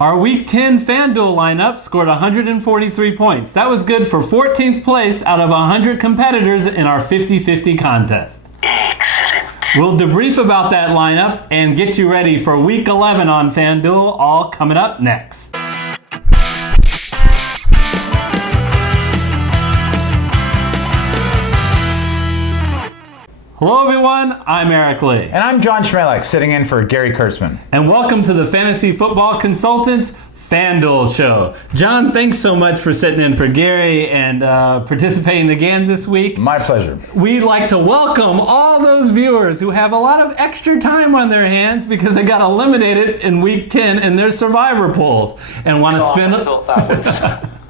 Our Week 10 FanDuel lineup scored 143 points. That was good for 14th place out of 100 competitors in our 50-50 contest. We'll debrief about that lineup and get you ready for Week 11 on FanDuel, all coming up next. Hello everyone, I'm Eric Lee. And I'm John Schmelek, sitting in for Gary Kurtzman. And welcome to the Fantasy Football Consultants FanDuel Show. John, thanks so much for sitting in for Gary and participating again this week. My pleasure. We'd like to welcome all those viewers who have a lot of extra time on their hands because they got eliminated in Week 10 in their survivor pools and want to spend... I thought that was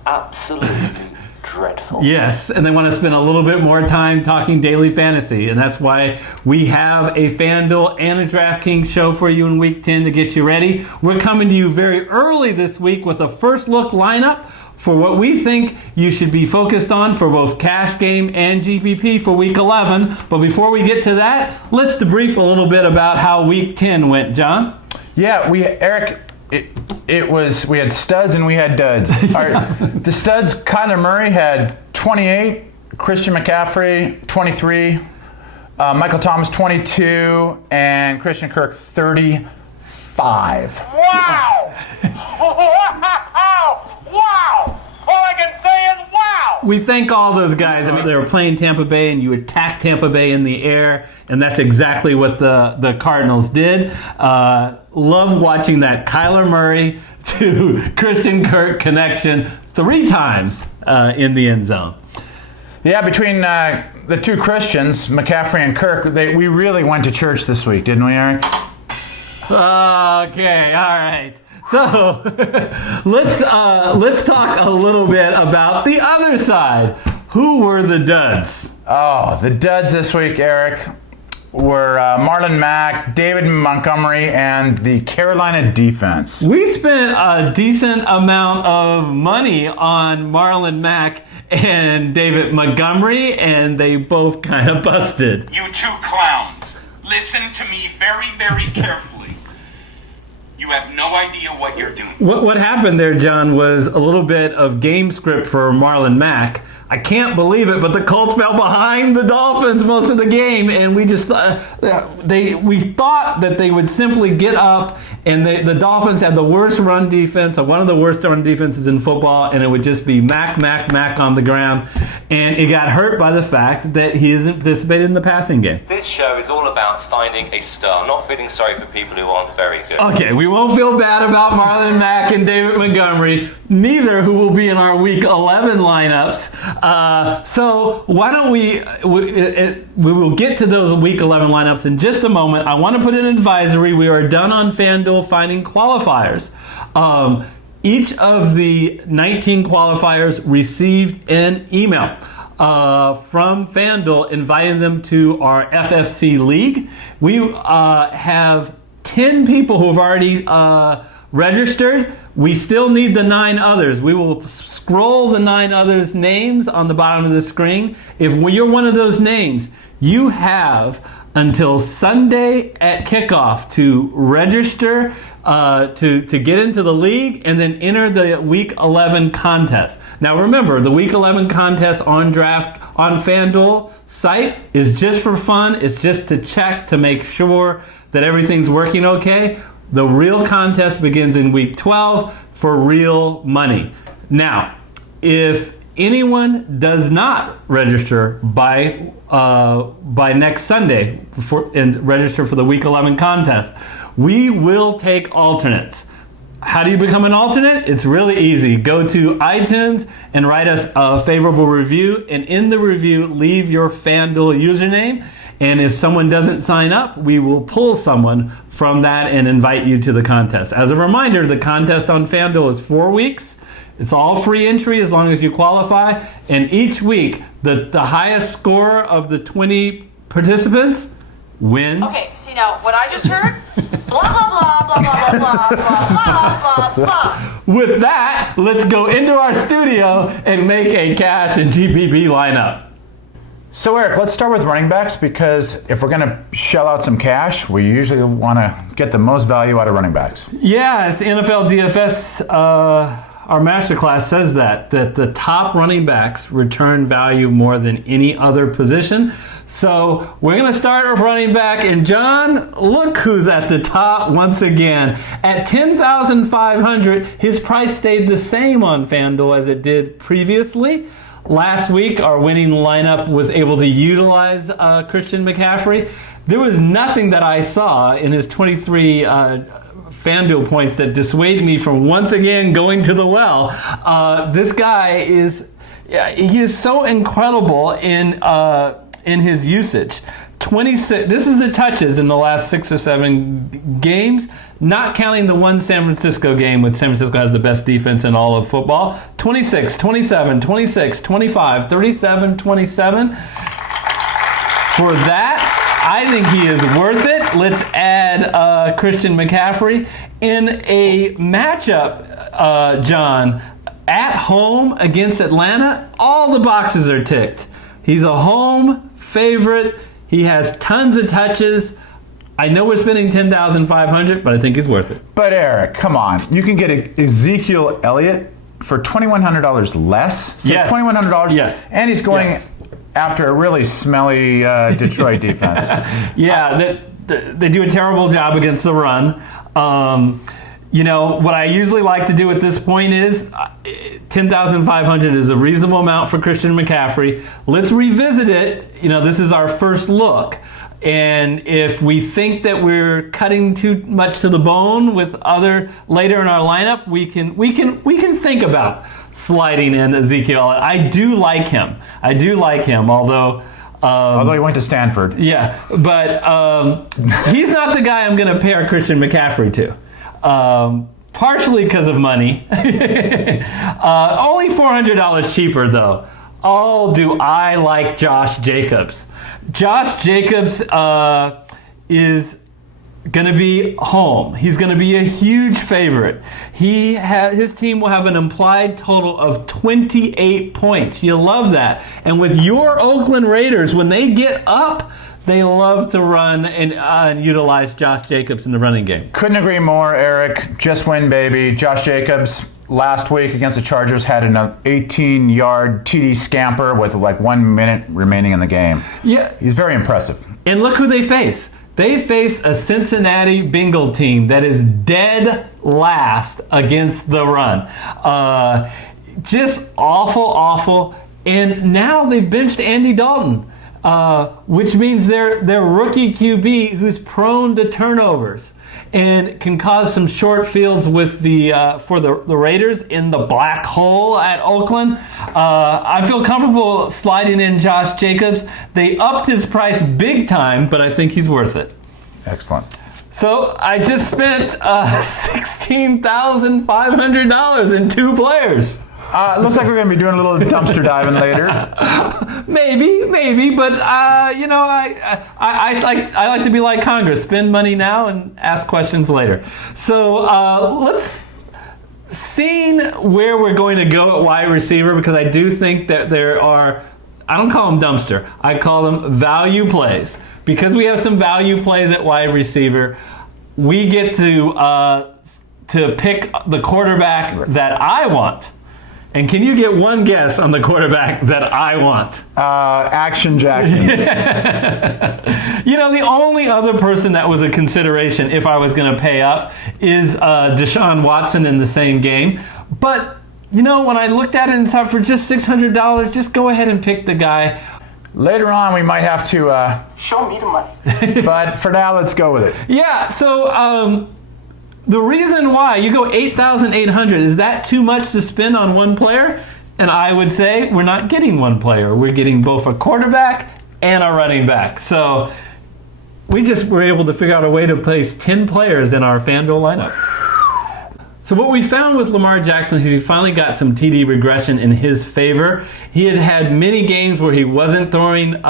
absolutely dreadful. Yes, and they want to spend a little bit more time talking daily fantasy, and that's why we have a FanDuel and a DraftKings show for you in Week 10 to get you ready. We're coming to you very early this week with a first look lineup for what we think you should be focused on for both cash game and GPP for Week 11. But before we get to that, let's debrief a little bit about how Week 10 went, John. Yeah, Eric... we had studs and we had duds. The studs, Kyler Murray had 28, Christian McCaffrey 23, Michael Thomas 22, and Christian Kirk 35. Wow! Wow! All I can say is wow! We thank all those guys. I mean, they were playing Tampa Bay, and you attacked Tampa Bay in the air, and that's exactly what the Cardinals did. Love watching that Kyler Murray to Christian Kirk connection 3 times in the end zone. Yeah, between the two Christians, McCaffrey and Kirk, we really went to church this week, didn't we, Eric? Okay, all right. So let's talk a little bit about the other side. Who were the duds? Oh, the duds this week, Eric, were Marlon Mack, David Montgomery, and the Carolina defense. We spent a decent amount of money on Marlon Mack and David Montgomery, and they both kind of busted. You two clowns, listen to me very, very carefully. You have no idea what you're doing. What happened there, John, was a little bit of game script for Marlon Mack. I can't believe it, but the Colts fell behind the Dolphins most of the game, and we just we thought that they would simply get up, and the Dolphins had the worst run defense, one of the worst run defenses in football, and it would just be Mack on the ground, and it got hurt by the fact that he isn't participating in the passing game. This show is all about finding a star, not feeling sorry for people who aren't very good. Okay, we won't feel bad about Marlon Mack and David Montgomery, neither who will be in our Week 11 lineups. So why don't we will get to those Week 11 lineups in just a moment. I want to put an advisory. We are done on FanDuel finding qualifiers. Each of the 19 qualifiers received an email from FanDuel inviting them to our FFC League. We have 10 people who have already registered. We still need the 9 others. We will scroll the 9 others' names on the bottom of the screen. If you're one of those names, you have until Sunday at kickoff to register to get into the league and then enter the Week 11 contest. Now remember, the Week 11 contest on FanDuel site is just for fun. It's just to check to make sure that everything's working okay. The real contest begins in Week 12 for real money. Now, if anyone does not register by next Sunday and register for the Week 11 contest, we will take alternates. How do you become an alternate? It's really easy. Go to iTunes and write us a favorable review, and in the review, leave your FanDuel username. And if someone doesn't sign up, we will pull someone from that and invite you to the contest. As a reminder, the contest on FanDuel is 4 weeks. It's all free entry as long as you qualify. And each week, the highest score of the 20 participants wins. Okay, so you know what I just heard? Blah, blah, blah, blah, blah, blah, blah, blah, blah, blah. With that, let's go into our studio and make a cash and GPP lineup. So Eric, let's start with running backs, because if we're going to shell out some cash, we usually want to get the most value out of running backs. Yeah, it's NFL DFS. Our master class says that the top running backs return value more than any other position. So we're going to start with running back. And John, look who's at the top once again. At $10,500, his price stayed the same on FanDuel as it did previously. Last week, our winning lineup was able to utilize Christian McCaffrey. There was nothing that I saw in his 23 FanDuel points that dissuaded me from once again going to the well. This guy he is so incredible in his usage. 26. This is the touches in the last 6 or 7 games, not counting the one San Francisco game when San Francisco has the best defense in all of football. 26, 27, 26, 25, 37, 27. For that, I think he is worth it. Let's add Christian McCaffrey in a matchup, John, at home against Atlanta. All the boxes are ticked. He's a home favorite. He has tons of touches. I know we're spending $10,500, but I think he's worth it. But Eric, come on. You can get Ezekiel Elliott for $2,100 less. So Yes. $2,100. Yes. And he's going Yes. after a really smelly Detroit defense. Yeah, they do a terrible job against the run. What I usually like to do at this point is $10,500 is a reasonable amount for Christian McCaffrey. Let's revisit it. This is our first look. And if we think that we're cutting too much to the bone with other later in our lineup, we can think about sliding in Ezekiel. I do like him. Although he went to Stanford. Yeah, but he's not the guy I'm going to pair Christian McCaffrey to. Partially because of money. Only $400 cheaper, though. Oh, do I like Josh Jacobs. Josh Jacobs is going to be home. He's going to be a huge favorite. His team will have an implied total of 28 points. You love that. And with your Oakland Raiders, when they get up, they love to run and utilize Josh Jacobs in the running game. Couldn't agree more, Eric. Just win, baby. Josh Jacobs last week against the Chargers had an 18-yard TD scamper with like 1 minute remaining in the game. Yeah, he's very impressive. And look who they face. They face a Cincinnati Bengal team that is dead last against the run. Just awful. And now they've benched Andy Dalton. Which means their rookie QB, who's prone to turnovers and can cause some short fields with for the Raiders in the black hole at Oakland. I feel comfortable sliding in Josh Jacobs. They upped his price big time, but I think he's worth it. Excellent. So I just spent $16,500 in 2 players. It looks like we're going to be doing a little dumpster diving later. Maybe, but I like to be like Congress: spend money now and ask questions later. So let's see where we're going to go at wide receiver, because I do think that there are. I don't call them dumpster. I call them value plays, because we have some value plays at wide receiver. We get to pick the quarterback that I want. And can you get one guess on the quarterback that I want? Action Jackson. The only other person that was a consideration if I was going to pay up is Deshaun Watson in the same game. But, when I looked at it and saw for just $600, just go ahead and pick the guy. Later on, we might have to... Show me the money. But for now, let's go with it. Yeah, so... the reason why you go $8,800, is that too much to spend on one player? And I would say we're not getting one player. We're getting both a quarterback and a running back. So we just were able to figure out a way to place 10 players in our FanDuel lineup. So what we found with Lamar Jackson is he finally got some TD regression in his favor. He had many games where he wasn't throwing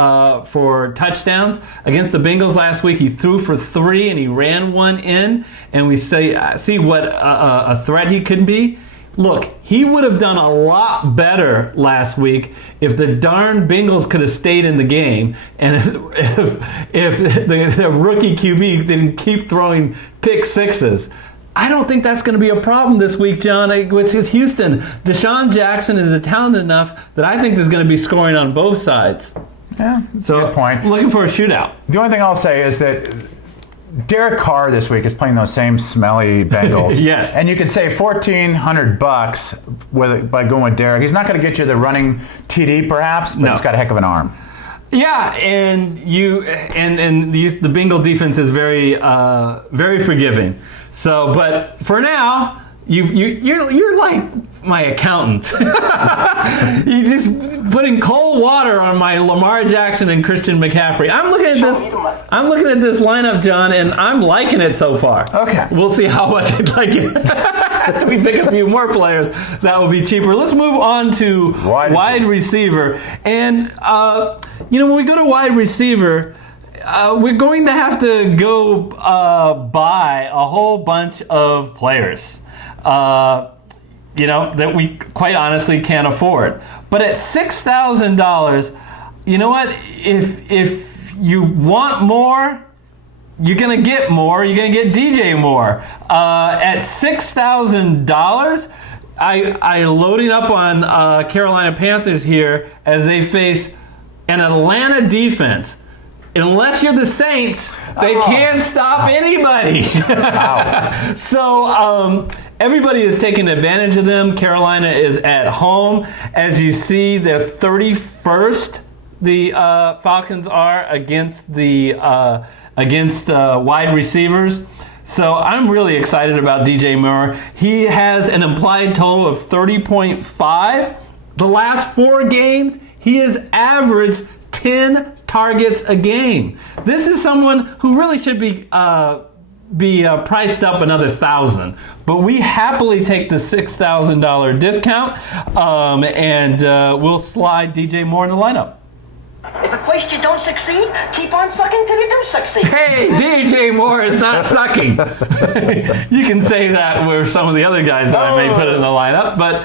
for touchdowns. Against the Bengals last week, he threw for 3 and he ran one in. And we see what a threat he could be. Look, he would have done a lot better last week if the darn Bengals could have stayed in the game, and if the rookie QB didn't keep throwing pick sixes. I don't think that's going to be a problem this week, John. With Houston, Deshaun Jackson is talented enough that I think there's going to be scoring on both sides. Yeah, so good point. Looking for a shootout. The only thing I'll say is that Derek Carr this week is playing those same smelly Bengals. Yes. And you could say $1,400 by going with Derek. He's not going to get you the running TD perhaps, but he's got a heck of an arm. Yeah, and the Bengal defense is very very forgiving. So, but for now, you're like my accountant. You just putting cold water on my Lamar Jackson and Christian McCaffrey. I'm looking at this lineup, John, and I'm liking it so far. Okay. We'll see how much I like it. After we pick a few more players, that will be cheaper. Let's move on to wide receiver. And when we go to wide receiver, we're going to have to go buy a whole bunch of players. That we quite honestly can't afford. But at $6,000, you know what? If you want more, you're going to get more. You're going to get DJ Moore. At $6,000, I loading up on Carolina Panthers here as they face an Atlanta defense. Unless you're the Saints, they can't stop anybody. Wow. So everybody is taking advantage of them. Carolina is at home. As you see, they're 31st. The Falcons are against the wide receivers. So I'm really excited about DJ Moore. He has an implied total of 30.5. The last 4 games, he has averaged 10 targets a game. This is someone who really should be priced up another $1,000, but we happily take the $6,000 discount, and we'll slide DJ Moore in the lineup. If at first you don't succeed, keep on sucking till you do succeed. Hey, DJ Moore is not sucking. You can say that with some of the other guys that I may put in the lineup, but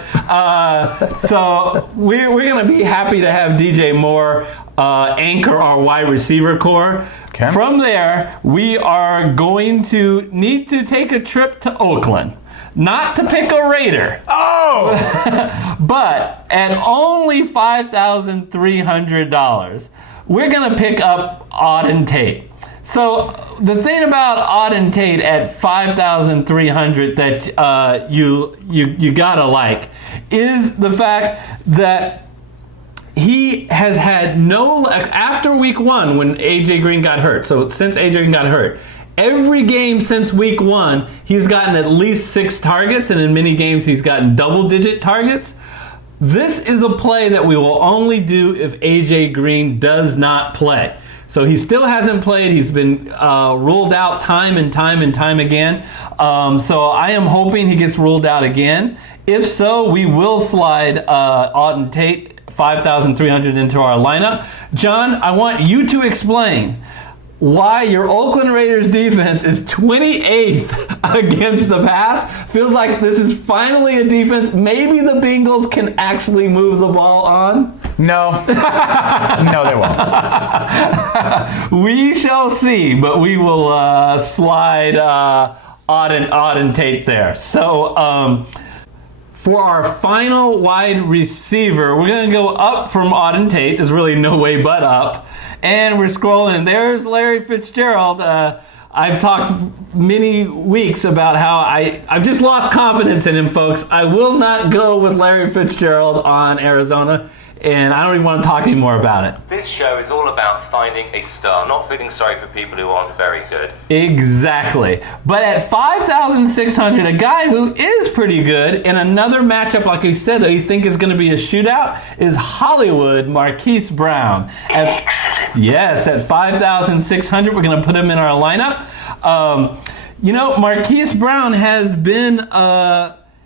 so we're going to be happy to have DJ Moore anchor our wide receiver core. Okay. From there, we are going to need to take a trip to Oakland. Not to pick a Raider. Oh! But at only $5,300, we're going to pick up Auden Tate. So the thing about Auden Tate at $5,300 that you gotta like is the fact that he has had after week 1 when AJ Green got hurt. So since AJ Green got hurt, every game since week 1, he's gotten at least 6 targets, and in many games he's gotten double-digit targets. This is a play that we will only do if AJ Green does not play. So he still hasn't played. He's been ruled out time and time again. So I am hoping he gets ruled out again. If so, we will slide Auden Tate, $5,300 into our lineup. John, I want you to explain why your Oakland Raiders defense is 28th against the pass. Feels like this is finally a defense maybe the Bengals can actually move the ball on. No. No, they won't. We shall see, but we will slide Auden Tate there. So for our final wide receiver, we're going to go up from Auden Tate. There's really no way but up. And we're scrolling, and there's Larry Fitzgerald. I've talked many weeks about how I've just lost confidence in him, folks. I will not go with Larry Fitzgerald on Arizona, and I don't even want to talk anymore about it. This show is all about finding a star, not feeling sorry for people who aren't very good. Exactly. But at $5,600, a guy who is pretty good in another matchup, like he said, that he think is going to be a shootout, is Hollywood Marquis Brown. Yes, at $5,600, we're going to put him in our lineup. Marquis Brown has been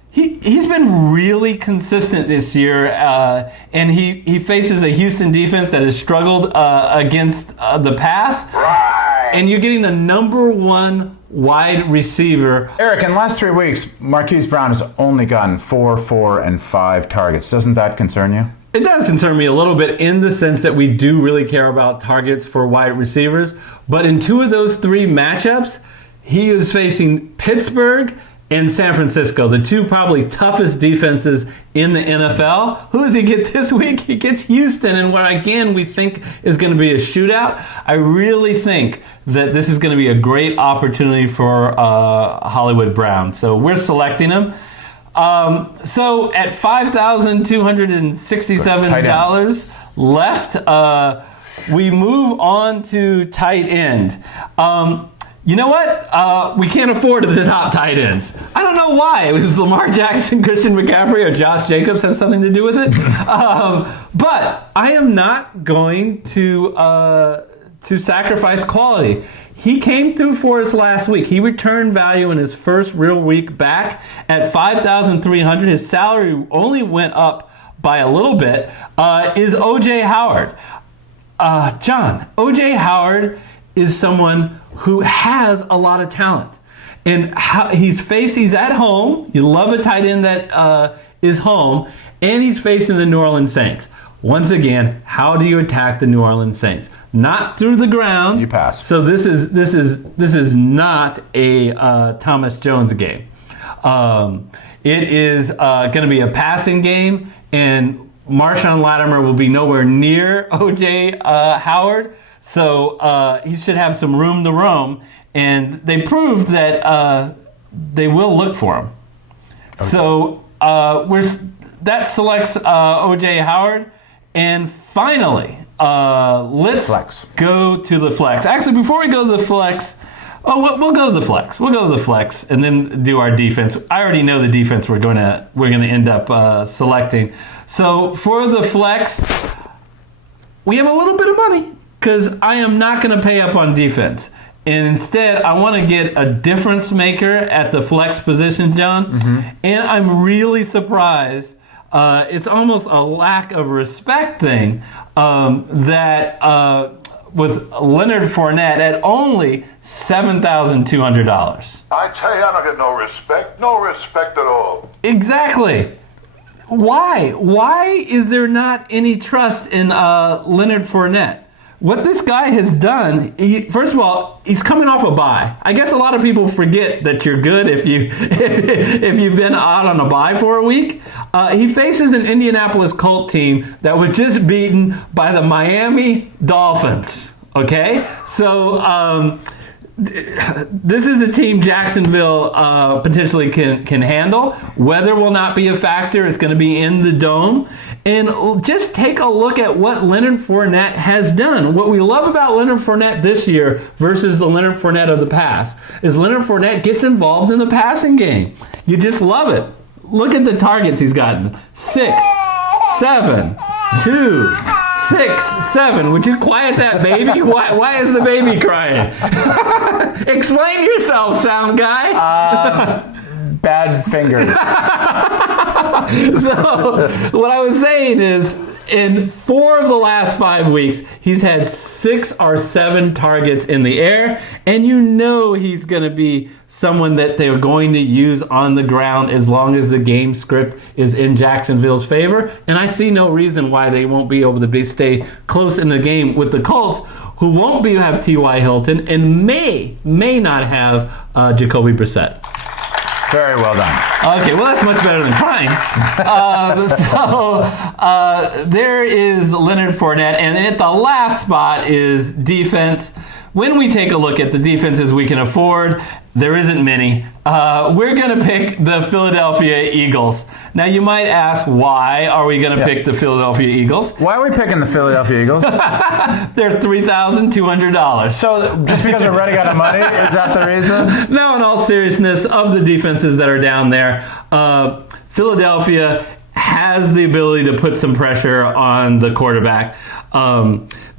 he's been really consistent this year, and he faces a Houston defense that has struggled against the pass. Right. And you're getting the number 1 wide receiver. Eric, in the last 3 weeks, Marquis Brown has only gotten 4, 4, and 5 targets. Doesn't that concern you? It does concern me a little bit in the sense that we do really care about targets for wide receivers. But in 2 of those 3 matchups, he is facing Pittsburgh and San Francisco, the 2 probably toughest defenses in the NFL. Who does he get this week? He gets Houston, and what again we think is going to be a shootout. I really think that this is going to be a great opportunity for Hollywood Brown. So we're selecting him. So at $5,267 left, we move on to tight end. You know what? We can't afford the top tight ends. I don't know why. It was Lamar Jackson, Christian McCaffrey, or Josh Jacobs have something to do with it. But I am not going to sacrifice quality. He came through for us last week. He returned value in his first real week back at $5,300. His salary only went up by a little bit. Is O.J. Howard. John, O.J. Howard is someone who has a lot of talent. And he's at home. You love a tight end that is home. And he's facing the New Orleans Saints. Once again, how do you attack the New Orleans Saints? Not through the ground. You pass. So this is not a Thomas Jones game. It is going to be a passing game, and Marshawn Lattimore will be nowhere near O.J. Howard. So he should have some room to roam, and they proved that they will look for him. Okay. So that selects O.J. Howard, and finally, let's go to the flex. Actually, before we go to the flex, we'll go to the flex. We'll go to the flex, and then do our defense. I already know the defense we're going to end up selecting. So for the flex, we have a little bit of money, because I am not going to pay up on defense. And instead, I want to get a difference maker at the flex position, John. Mm-hmm. And I'm really surprised. It's almost a lack of respect thing that with Leonard Fournette at only $7,200. I tell you, I don't get no respect. No respect at all. Exactly. Why? Why is there not any trust in Leonard Fournette? What this guy has done, first of all, he's coming off a bye. I guess a lot of people forget that you're good if you've been out on a bye for a week. He faces an Indianapolis Colts team that was just beaten by the Miami Dolphins. Okay? So this is a team Jacksonville potentially can handle. Weather will not be a factor. It's going to be in the dome. And just take a look at what Leonard Fournette has done. What we love about Leonard Fournette this year versus the Leonard Fournette of the past is Leonard Fournette gets involved in the passing game. You just love it. Look at the targets he's gotten. 6, 7, 2, 6, 7. Would you quiet that baby? Why is the baby crying? Explain yourself, sound guy. Bad fingers. So what I was saying is, in 4 of the last 5 weeks, he's had 6 or 7 targets in the air, and you know he's going to be someone that they're going to use on the ground as long as the game script is in Jacksonville's favor. And I see no reason why they won't be able to stay close in the game with the Colts, who won't have T.Y. Hilton and may not have Jacoby Brissett. Very well done. Okay, well, that's much better than crying. There is Leonard Fournette, and at the last spot is defense. When we take a look at the defenses we can afford, there isn't many. We're going to pick the Philadelphia Eagles. Now, you might ask, why are we going to pick the Philadelphia Eagles? Why are we picking the Philadelphia Eagles? They're $3,200. So just because we're running out of money, is that the reason? No, in all seriousness, of the defenses that are down there, Philadelphia has the ability to put some pressure on the quarterback.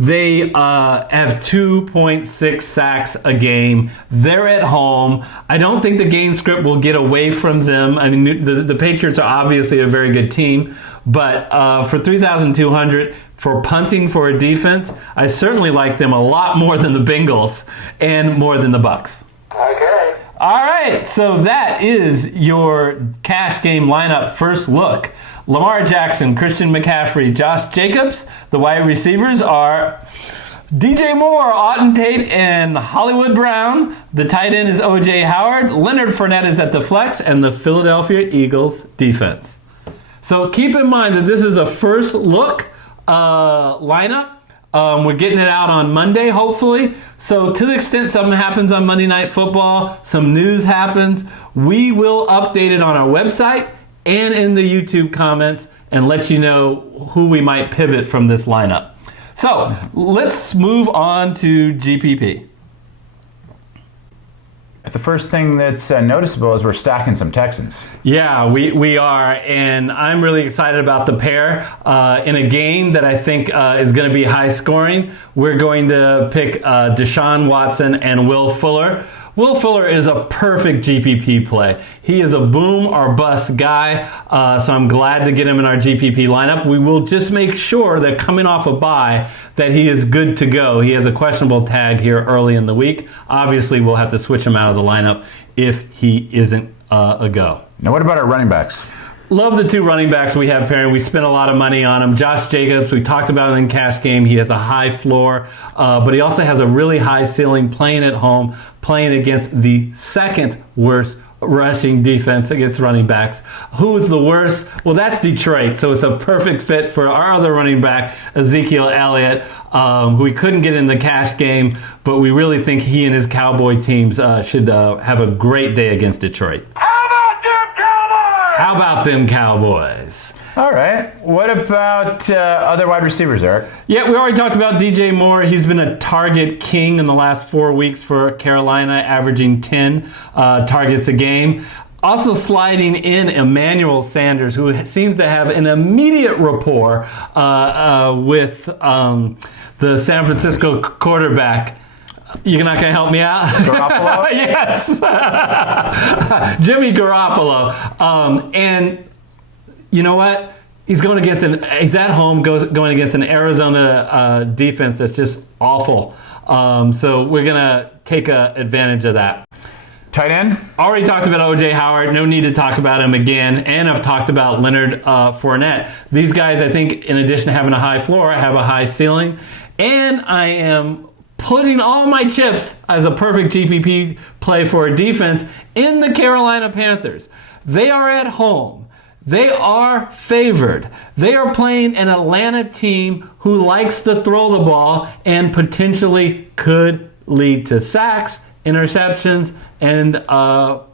They have 2.6 sacks a game. They're at home. I don't think the game script will get away from them. I mean, the Patriots are obviously a very good team, but for $3,200 for punting for a defense, I certainly like them a lot more than the Bengals and more than the Bucs. Okay. All right, so that is your cash game lineup first look. Lamar Jackson, Christian McCaffrey, Josh Jacobs. The wide receivers are DJ Moore, Auden Tate, and Hollywood Brown. The tight end is O.J. Howard. Leonard Fournette is at the flex, and the Philadelphia Eagles defense. So keep in mind that this is a first look lineup. We're getting it out on Monday, hopefully. So to the extent something happens on Monday Night Football, some news happens, we will update it on our website and in the YouTube comments and let you know who we might pivot from this lineup. So let's move on to GPP. The first thing that's noticeable is we're stacking some Texans. Yeah, we are, and I'm really excited about the pair. In a game that I think is going to be high scoring, we're going to pick Deshaun Watson and Will Fuller. Will Fuller is a perfect GPP play. He is a boom or bust guy, so I'm glad to get him in our GPP lineup. We will just make sure that coming off a bye that he is good to go. He has a questionable tag here early in the week. Obviously, we'll have to switch him out of the lineup if he isn't a go. Now, what about our running backs? Love the two running backs we have pairing. We spent a lot of money on him. Josh Jacobs, we talked about him in cash game. He has a high floor, but he also has a really high ceiling playing at home, playing against the second worst rushing defense against running backs. Who is the worst? Well, that's Detroit. So it's a perfect fit for our other running back, Ezekiel Elliott, who we couldn't get in the cash game, but we really think he and his Cowboy teams should have a great day against Detroit. How about them Cowboys? All right. What about other wide receivers, Eric? Yeah, we already talked about DJ Moore. He's been a target king in the last 4 weeks for Carolina, averaging 10 targets a game. Also sliding in Emmanuel Sanders, who seems to have an immediate rapport with the San Francisco quarterback. You're not going to help me out? Garoppolo? Yes. Jimmy Garoppolo. And you know what? He's going against he's at home going against an Arizona defense that's just awful. So we're going to take advantage of that. Tight end? Already talked about O.J. Howard. No need to talk about him again. And I've talked about Leonard Fournette. These guys, I think, in addition to having a high floor, have a high ceiling. And I am putting all my chips as a perfect GPP play for a defense in the Carolina Panthers. They are at home. They are favored. They are playing an Atlanta team who likes to throw the ball and potentially could lead to sacks, interceptions, and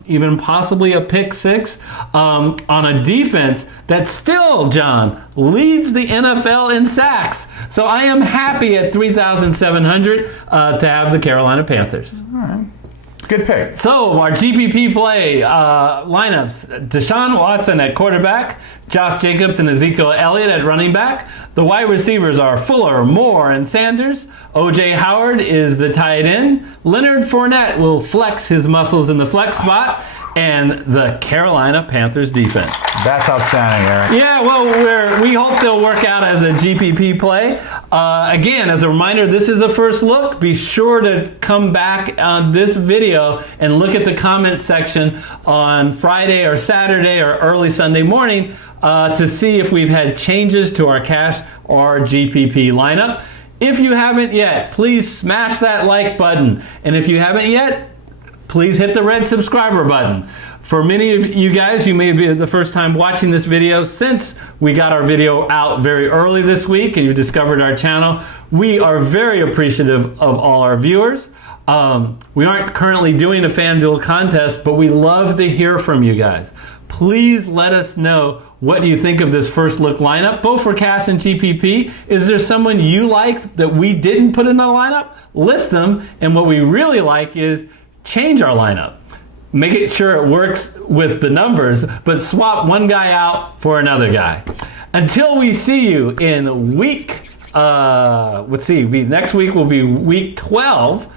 even possibly a pick six on a defense that still, John, leads the NFL in sacks. So I am happy at 3,700 to have the Carolina Panthers. All right. Good pick. So our GPP play lineups: Deshaun Watson at quarterback, Josh Jacobs and Ezekiel Elliott at running back. The wide receivers are Fuller, Moore, and Sanders. O.J. Howard is the tight end. Leonard Fournette will flex his muscles in the flex spot. And the Carolina Panthers defense. That's outstanding, Eric. Yeah, well, we hope they'll work out as a GPP play. Again, as a reminder, this is a first look. Be sure to come back on this video and look at the comment section on Friday or Saturday or early Sunday morning to see if we've had changes to our cash or GPP lineup. If you haven't yet, please smash that like button. And if you haven't yet, please hit the red subscriber button. For many of you guys, you may be the first time watching this video since we got our video out very early this week and you discovered our channel. We are very appreciative of all our viewers. We aren't currently doing a FanDuel contest, but we love to hear from you guys. Please let us know what you think of this first look lineup, both for cash and GPP. Is there someone you like that we didn't put in the lineup? List them, and what we really like is change our lineup. Make it sure it works with the numbers, but swap one guy out for another guy. Until we see you in week, next week will be week 12.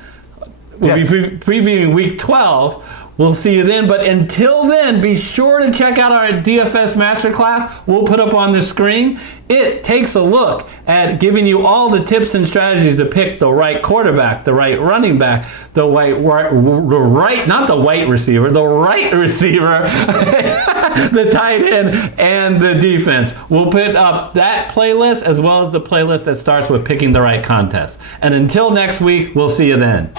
We'll be previewing week 12. We'll see you then. But until then, be sure to check out our DFS Master Class. We'll put up on the screen. It takes a look at giving you all the tips and strategies to pick the right quarterback, the right running back, the right receiver, the tight end, and the defense. We'll put up that playlist as well as the playlist that starts with picking the right contest. And until next week, we'll see you then.